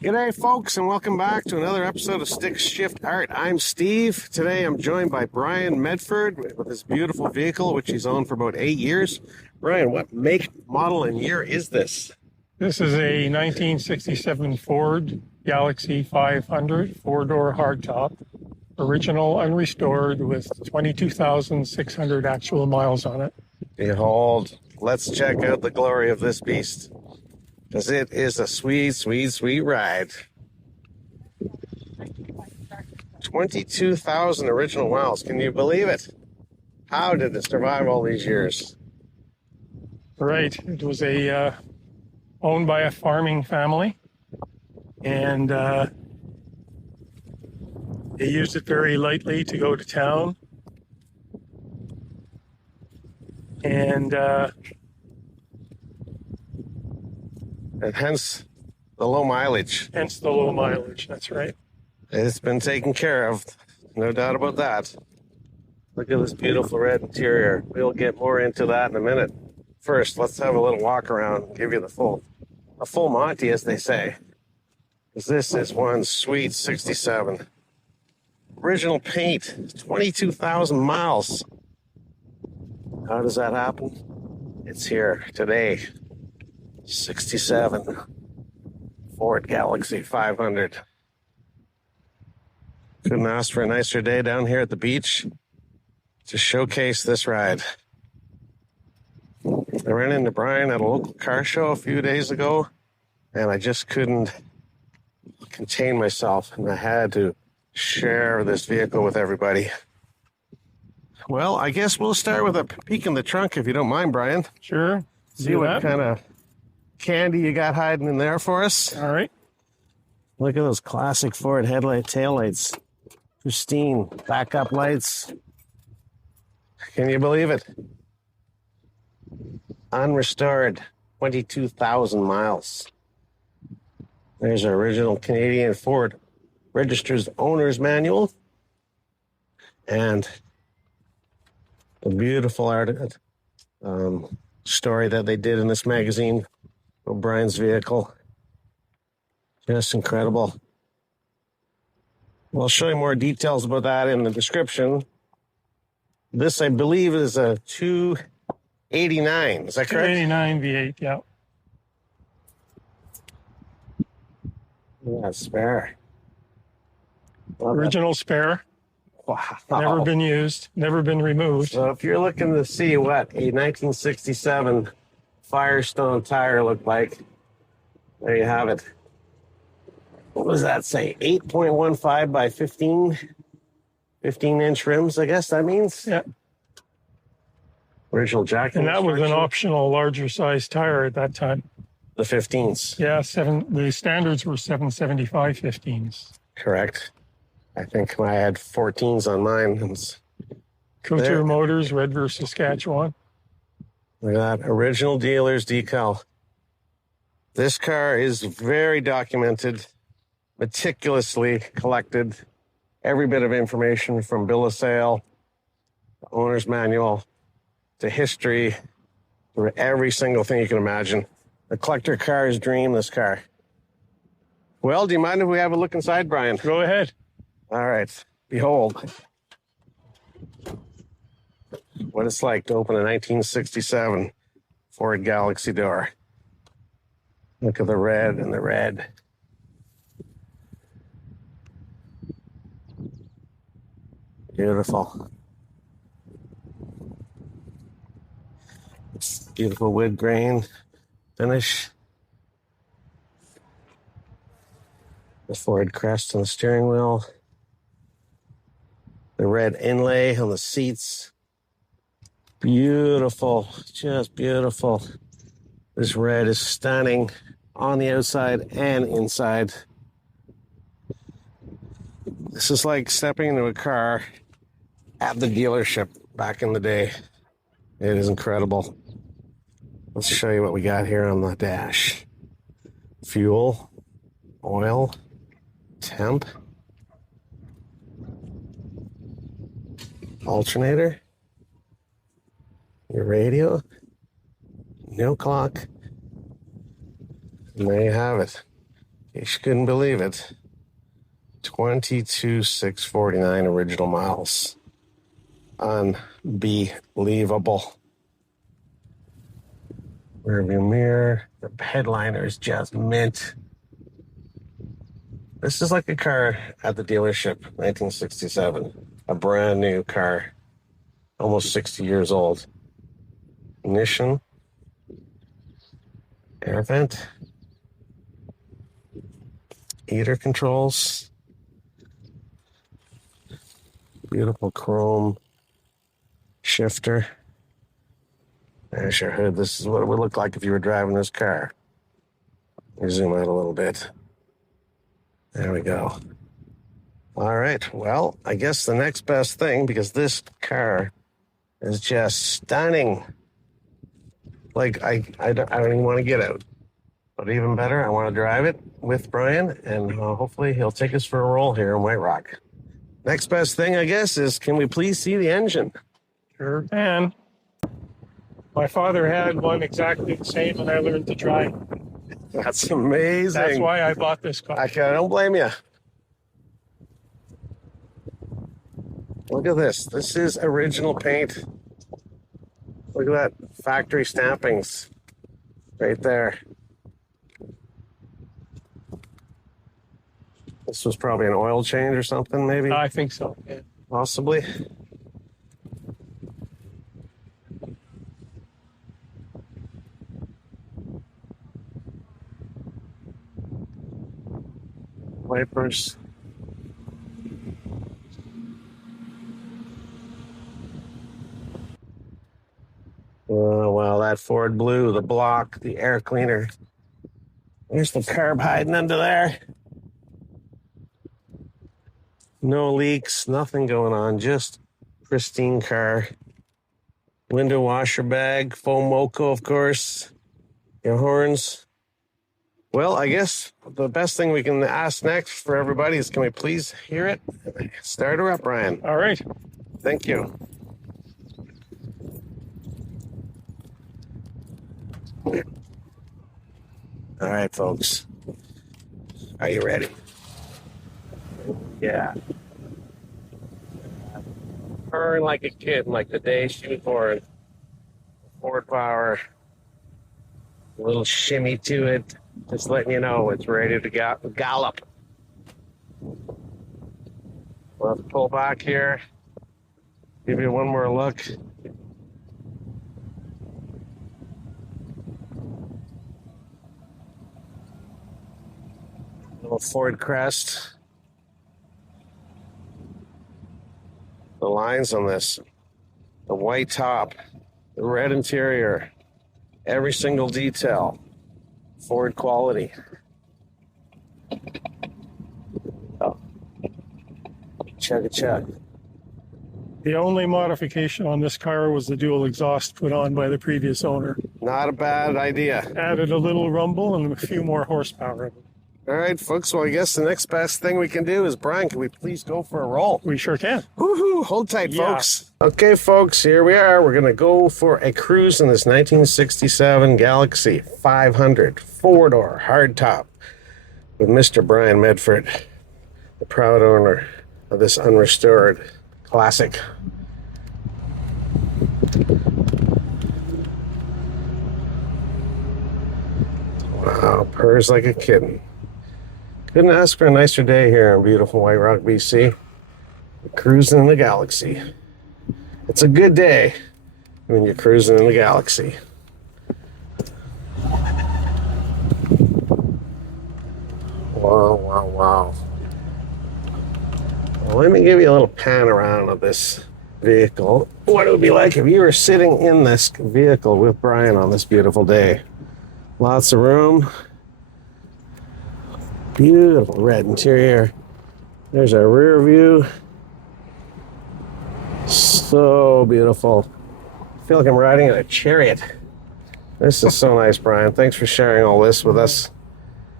G'day folks, and welcome back to another episode of StickShiftArt. I'm Steve. Today I'm joined by Brian Medford with his beautiful vehicle, which he's owned for about 8 years. Brian, what make, model, and year is this? This is a 1967 Ford Galaxie 500 four-door hardtop, original unrestored with 22,600 actual miles on it. Behold, let's check out the glory of this beast, because it is a sweet, sweet, sweet ride. 22,000 original miles. Can you believe it? How did it survive all these years? Right. It was owned by a farming family, and they used it very lightly to go to town. And hence the low mileage. hence the low mileage. That's right. It's been taken care of, no doubt about that. Look at this beautiful red interior. We'll get more into that in a minute. First, let's have a little walk around and give you a full Monty, as they say. Because this is one sweet 67. Original paint, 22,000 miles. How does that happen? It's here today. 67 Ford Galaxie 500. Couldn't ask for a nicer day down here at the beach to showcase this ride. I ran into Brian at a local car show a few days ago, and I just couldn't contain myself, and I had to share this vehicle with everybody. Well, I guess we'll start with a peek in the trunk, if you don't mind, Brian. Sure. See what kind of candy you got hiding in there for us. All right. Look at those classic Ford headlight taillights. Pristine backup lights. Can you believe it? Unrestored, 22,000 miles. There's our original Canadian Ford Register's Owner's Manual. And the beautiful art story that they did in this magazine. O'Brien's vehicle. Just incredible. I'll show you more details about that in the description. This, I believe, is a 289. Is that correct? 289 V8, yeah. Yeah, spare. Original spare. Wow. Never been used, never been removed. So if you're looking to see what a 1967 Firestone tire looked like, there you have it. What does that say? 8.15 by 15-inch rims, I guess that means? Yeah. Original jacket. And that was an optional larger size tire at that time. The 15s. Yeah, the standards were 775 15s. Correct. I think I had 14s on mine. Couture Motors, Redvers, Saskatchewan. Look at that. Original dealer's decal. This car is very documented, meticulously collected. Every bit of information from bill of sale, the owner's manual, to history, for every single thing you can imagine. The collector car's dream, this car. Well, do you mind if we have a look inside, Brian? Go ahead. All right. Behold what it's like to open a 1967 Ford Galaxie door. Look at the red and the red. Beautiful. Beautiful wood grain finish. The Ford crest on the steering wheel. The red inlay on the seats. Beautiful, just beautiful. This red is stunning on the outside and inside. This is like stepping into a car at the dealership back in the day. It is incredible. Let's show you what we got here on the dash. Fuel, oil, temp, alternator, your radio, no clock, and there you have it. You couldn't believe it. 22,649 original miles. Unbelievable. Rearview mirror. The headliner is just mint. This is like a car at the dealership, 1967. A brand new car. Almost 60 years old. Ignition. Air vent. Heater controls. Beautiful chrome shifter. There's your hood. This is what it would look like if you were driving this car. You zoom out a little bit. There we go. All right. Well, I guess the next best thing, because this car is just stunning. Like, I don't even want to get out. But even better, I want to drive it with Brian, and hopefully he'll take us for a roll here in White Rock. Next best thing, I guess, is can we please see the engine? Sure can. My father had one exactly the same, and I learned to drive. That's amazing. That's why I bought this car. I don't blame you. Look at this. This is original paint. Look at that. Factory stampings right there. This was probably an oil change or something, maybe? I think so, yeah. Possibly. Wipers. Oh, wow, that Ford blue, the block, the air cleaner. There's the carb hiding under there. No leaks, nothing going on, just pristine car. Window washer bag, foam moco, of course. Your horns. Well, I guess the best thing we can ask next for everybody is can we please hear it? Start her up, Brian. All right. Thank you. All right, folks. Are you ready? Yeah. Purring like a kid, like the day she was born. Ford power. A little shimmy to it. Just letting you know it's ready to gallop. We'll have to pull back here. Give you one more look. Little Ford crest. The lines on this. The white top. The red interior. Every single detail. Ford quality. Oh. Chug a chug. The only modification on this car was the dual exhaust put on by the previous owner. Not a bad idea. Added a little rumble and a few more horsepower. All right, folks. Well, I guess the next best thing we can do is, Brian, can we please go for a roll? We sure can. Woohoo! Hold tight, Yeah. folks. Okay, folks, here we are. We're going to go for a cruise in this 1967 Galaxie 500 four-door hardtop with Mr. Brian Medford, the proud owner of this unrestored classic. Wow, purrs like a kitten. Couldn't ask for a nicer day here in beautiful White Rock, BC. Cruising in the Galaxie. It's a good day when you're cruising in the Galaxie. Wow, wow, wow. Well, let me give you a little pan around of this vehicle. What it would be like if you were sitting in this vehicle with Brian on this beautiful day. Lots of room. Beautiful red interior. There's our rear view. So beautiful. I feel like I'm riding in a chariot. This is so nice, Brian. Thanks for sharing all this with us.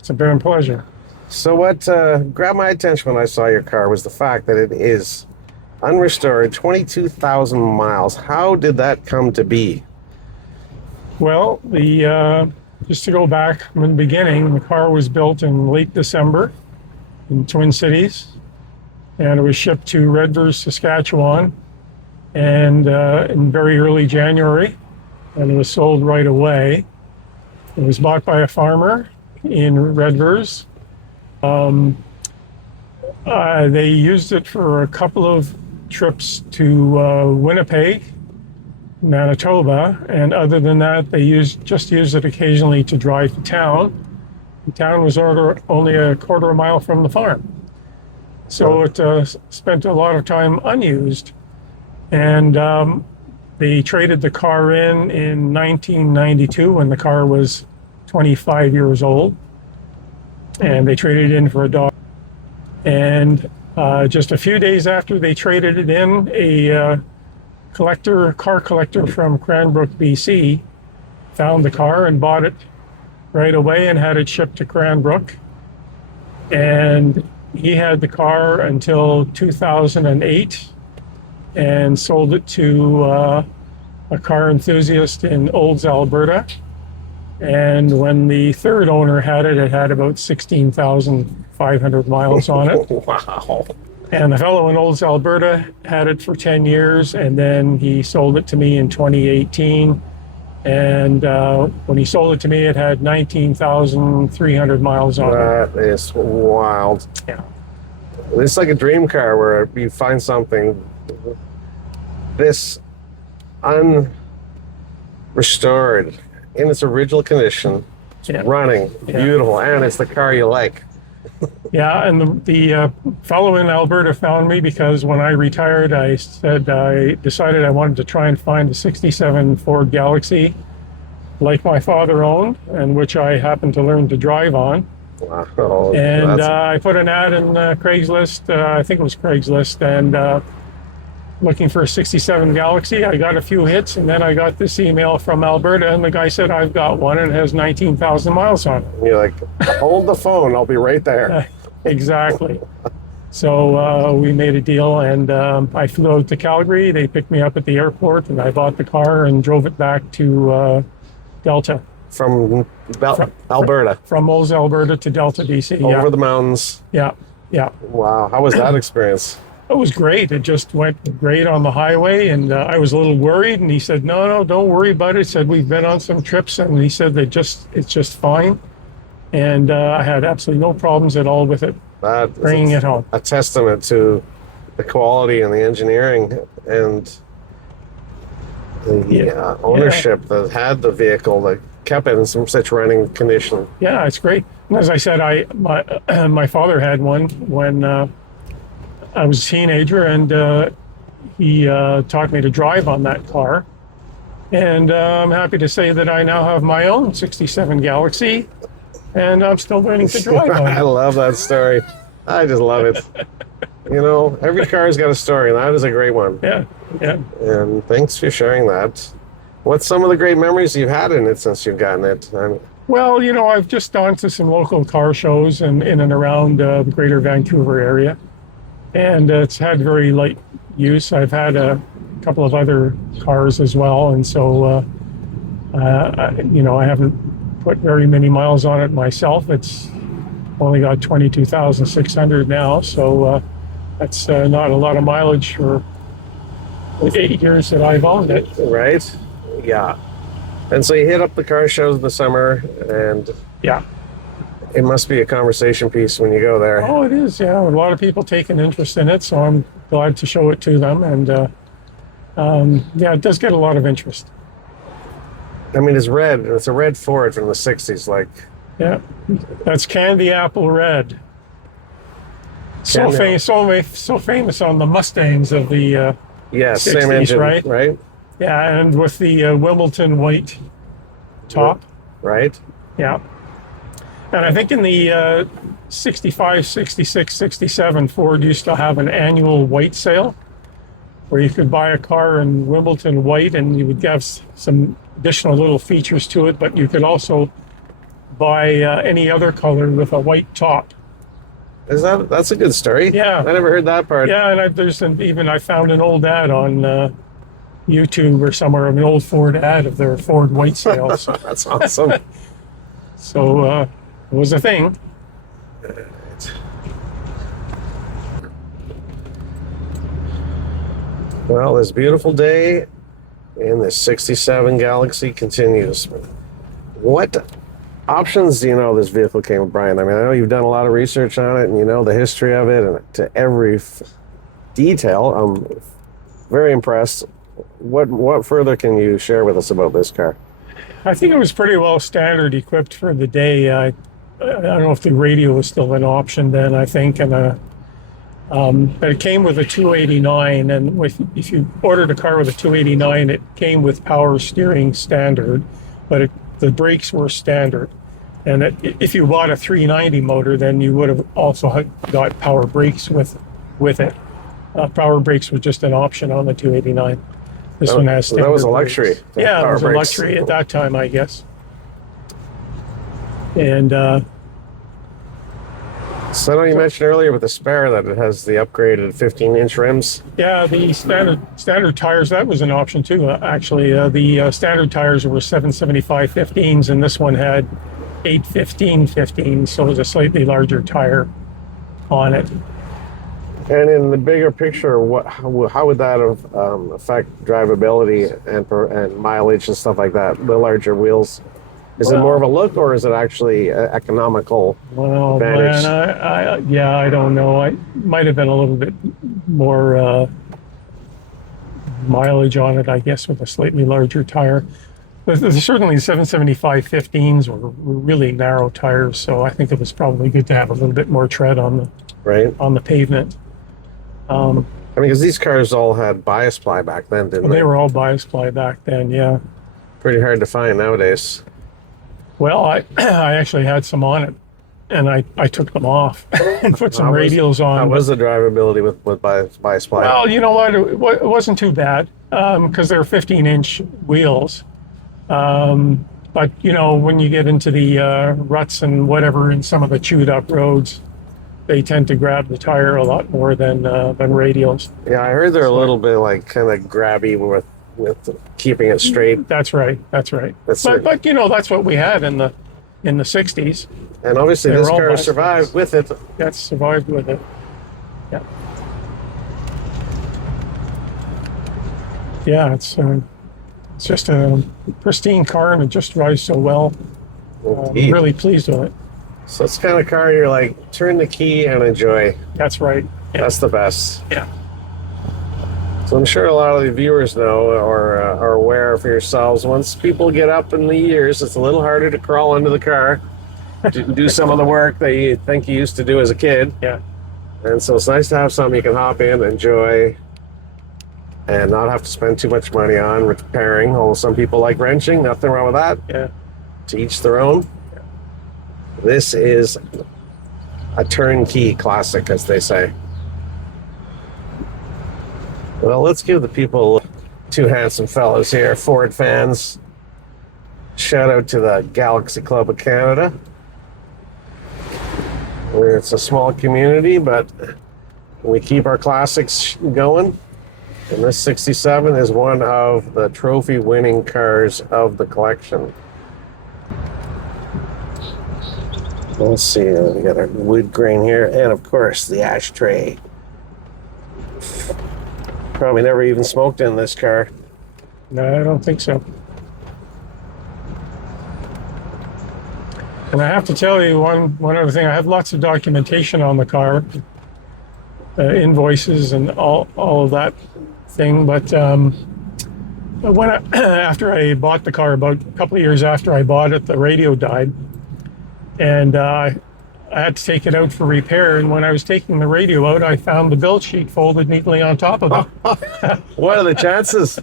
It's a bare pleasure. So what grabbed my attention when I saw your car was the fact that it is unrestored, 22,000 miles. How did that come to be? Well, the just to go back from the beginning, the car was built in late December in Twin Cities, and it was shipped to Redvers, Saskatchewan, and in very early January, and it was sold right away. It was bought by a farmer in Redvers. They used it for a couple of trips to Winnipeg, Manitoba, and other than that, they just used it occasionally to drive to town. The town was only a quarter of a mile from the farm, so it spent a lot of time unused. And they traded the car in 1992 when the car was 25 years old, and they traded it in for a dog. And just a few days after they traded it in, a car collector from Cranbrook, BC, found the car and bought it right away and had it shipped to Cranbrook. And he had the car until 2008 and sold it to a car enthusiast in Olds, Alberta. And when the third owner had it, it had about 16,500 miles on it. Wow. And the fellow in Olds, Alberta had it for 10 years, and then he sold it to me in 2018. And when he sold it to me, it had 19,300 miles on it. That is wild. Yeah. It's like a dream car where you find something this unrestored in its original condition. It's running, beautiful, and it's the car you like. Yeah, and the fellow in Alberta found me because when I retired, I decided I wanted to try and find a 67 Ford Galaxie like my father owned, and which I happened to learn to drive on. Wow. And I put an ad in Craigslist, I think it was Craigslist, and looking for a 67 Galaxie. I got a few hits, and then I got this email from Alberta, and the guy said, I've got one, and it has 19,000 miles on it. And you're like, hold the phone, I'll be right there. Exactly. So we made a deal, and I flew out to Calgary. They picked me up at the airport, and I bought the car and drove it back to Delta. From Alberta? From Olds, Alberta to Delta, BC. Over the mountains? Yeah, yeah. Wow, how was that experience? It was great. It just went great on the highway, and I was a little worried, and he said, no, don't worry about it. He said, we've been on some trips, and he said that it's just fine. And I had absolutely no problems at all with it, bringing it home. A testament to the quality and the engineering and the ownership that had the vehicle that kept it in some such running condition. Yeah, it's great. And as I said, my father had one when I was a teenager, and he taught me to drive on that car. And I'm happy to say that I now have my own 67 Galaxie, and I'm still learning to drive on it. I love that story. I just love it. You know, every car's got a story, and that is a great one. Yeah, yeah. And thanks for sharing that. What's some of the great memories you've had in it since you've gotten it? Well, you know, I've just gone to some local car shows in and around the greater Vancouver area. And it's had very light use. I've had a couple of other cars as well, and so you know, I haven't put very many miles on it myself. It's only got 22,600 now, so that's not a lot of mileage for the 8 years that I've owned it. Right? Yeah. And so you hit up the car shows in the summer, and yeah, it must be a conversation piece when you go there. Oh, it is, yeah. A lot of people take an interest in it, so I'm glad to show it to them. And yeah, it does get a lot of interest. I mean, it's red. It's a red Ford from the 60s, like. Yeah, that's Candyapple Red. So famous on the Mustangs of the 60s, same engine, right? Yeah, and with the Wimbledon White top. Right. Yeah. And I think in the 65, 66, 67, Ford used to have an annual white sale where you could buy a car in Wimbledon White and you would have some additional little features to it, but you could also buy any other color with a white top. That's a good story? Yeah. I never heard that part. Yeah, and I found an old ad on YouTube or somewhere of an old Ford ad of their Ford white sales. That's awesome. So it was a thing. Well, this beautiful day in the 67 Galaxie continues. What options do you know this vehicle came with, Brian? I mean, I know you've done a lot of research on it and you know the history of it and to every detail. I'm very impressed. What further can you share with us about this car? I think it was pretty well standard equipped for the day. I don't know if the radio was still an option then, I think, and but it came with a 289, and if you ordered a car with a 289, it came with power steering standard, but the brakes were standard. And if you bought a 390 motor, then you would have also got power brakes with it. Power brakes were just an option on the 289. This one has standard. That was a luxury. Yeah, it was a luxury at that time, I guess. And so I know you mentioned earlier with the spare that it has the upgraded 15-inch rims. yeah, the standard tires, that was an option too. Actually, the standard tires were 775 15s, and this one had 815 15s, so it was a slightly larger tire on it. And in the bigger picture, how would that affect drivability and mileage and stuff like that? The larger wheels, is it more of a look or is it actually economical advantage? Man, I don't know. I might have been a little bit more mileage on it, I guess, with a slightly larger tire. But certainly, the 775 15s were really narrow tires, so I think it was probably good to have a little bit more tread on the pavement. I mean, because these cars all had bias ply back then, didn't they? They were all bias ply back then, yeah. Pretty hard to find nowadays. Well, I actually had some on it, and I took them off and put some radials on. How was the drivability with bias ply? Well, you know what? It wasn't too bad because they're 15-inch wheels. But, you know, when you get into the ruts and whatever in some of the chewed-up roads, they tend to grab the tire a lot more than radials. Yeah, I heard they're a little bit like kind of grabby with keeping it straight. That's right. But you know, that's what we had in the 60s. And obviously this car survived with it. That survived with it. Yeah. Yeah, it's just a pristine car and it just drives so well. I'm really pleased with it. So it's the kind of car you're like, turn the key and enjoy. That's right. Yeah. That's the best. Yeah. So I'm sure a lot of the viewers know or are aware for yourselves, once people get up in the years, it's a little harder to crawl under the car, do some of the work that you think you used to do as a kid. Yeah. And so it's nice to have something you can hop in, enjoy, and not have to spend too much money on repairing. Although some people like wrenching, nothing wrong with that. Yeah. To each their own. Yeah. This is a turnkey classic, as they say. Well, let's give the people, two handsome fellows here, Ford fans, shout out to the Galaxie Club of Canada. Where it's a small community, but we keep our classics going. And this 67 is one of the trophy-winning cars of the collection. Let's see, we got our wood grain here, and of course the ashtray. Probably never even smoked in this car. No, I don't think so. And I have to tell you one other thing. I have lots of documentation on the car, invoices and all of that thing. But after I bought the car, about a couple of years after I bought it, the radio died, and I had to take it out for repair. And when I was taking the radio out, I found the build sheet folded neatly on top of it. What are the chances?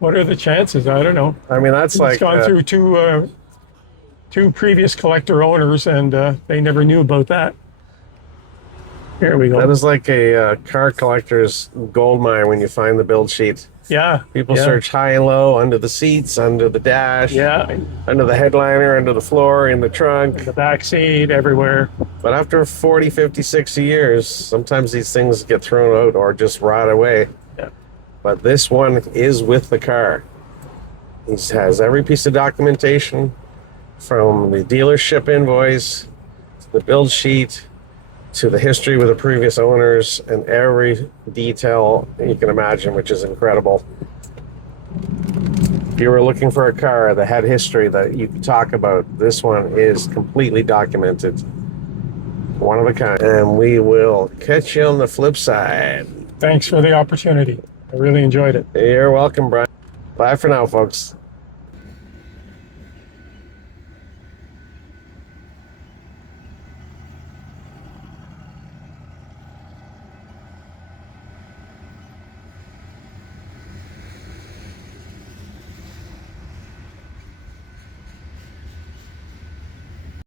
What are the chances? I don't know. I mean, that's it's gone through two previous collector owners, and they never knew about that. Here we go. That is like a car collector's gold mine when you find the build sheet. Yeah. People search high and low, under the seats, under the dash, under the headliner, under the floor, in the trunk. In the back seat, everywhere. But after 40, 50, 60 years, sometimes these things get thrown out or just rot away. Yeah. But this one is with the car. He has every piece of documentation. from the dealership invoice, to the build sheet, to the history with the previous owners, and every detail you can imagine, which is incredible. If you were looking for a car that had history that you could talk about, this one is completely documented. One of a kind. And we will catch you on the flip side. Thanks for the opportunity. I really enjoyed it. You're welcome, Brian. Bye for now, folks.